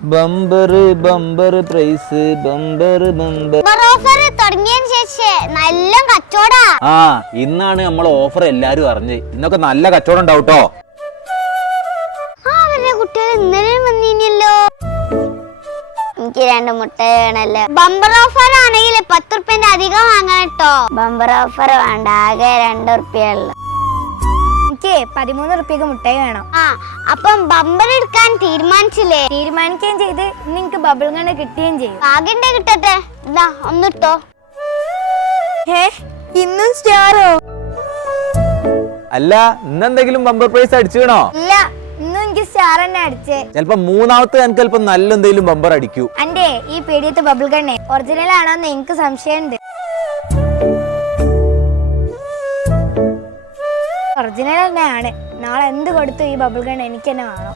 Bumper bumper prize bumper bumper offer തുടങ്ങിയതിന് ശേഷം നല്ല കച്ചവടാ. ആ ഇന്നാണ് നമ്മൾ ഓഫർ എല്ലാരും അറിഞ്ഞ്. ഇന്നൊക്കെ നല്ല കച്ചവടം ഉണ്ടാവും ട്ടോ. അവരുടെ കുട്ടികൾ ഇന്നലെ വന്നിനല്ലോ. എനിക്ക് 2 മുട്ട വേണല്ലോ. ബമ്പർ ഓഫർ ആണെങ്കിൽ 10 റുപ്യന്റെ അധികം വാങ്ങണം കേട്ടോ. ബമ്പർ ഓഫർ വേണ്ട, ആകെ 2 റുപ്യുള്ളൂ. എനിക്ക് 13 റുപ്യക്ക് മുട്ടായി വേണം. ആ അപ്പം ബമ്പർ എടുക്കാൻ തീരുമാനിച്ചില്ലേ? തീരുമാനിക്കുകയും ചെയ്ത് ഇന്ന് എനിക്ക് ബബിൾ ഗൺ കിട്ടുകയും ചെയ്യും. ആകെ കിട്ടട്ടെ. ഇതാ ഒന്നിട്ടോ. ഇന്നും സ്റ്റാറോ? അല്ല ഇന്നെന്തെങ്കിലും ബമ്പർ പ്രൈസ് അടിച്ചുകണോ? ഇല്ല, ഇന്നും എനിക്ക് സ്റ്റാർ തന്നെ അടിച്ചേ. ചിലപ്പോ മൂന്നാമത്തെ എനിക്ക് ചിലപ്പോ നല്ല എന്തെങ്കിലും ബമ്പർ അടിക്കൂ. അന്റെ ഈ പേടിയത്തെ ബബിൾ ഗണ്ണേ ഒറിജിനൽ ആണോന്ന് എനിക്ക് സംശയമുണ്ട്. ഒറിജിനൽ തന്നെയാണ്. നാളെ എന്ത് കൊടുത്തു ഈ ബബിൾ ഗൺ എനിക്ക് തന്നെ വേണം.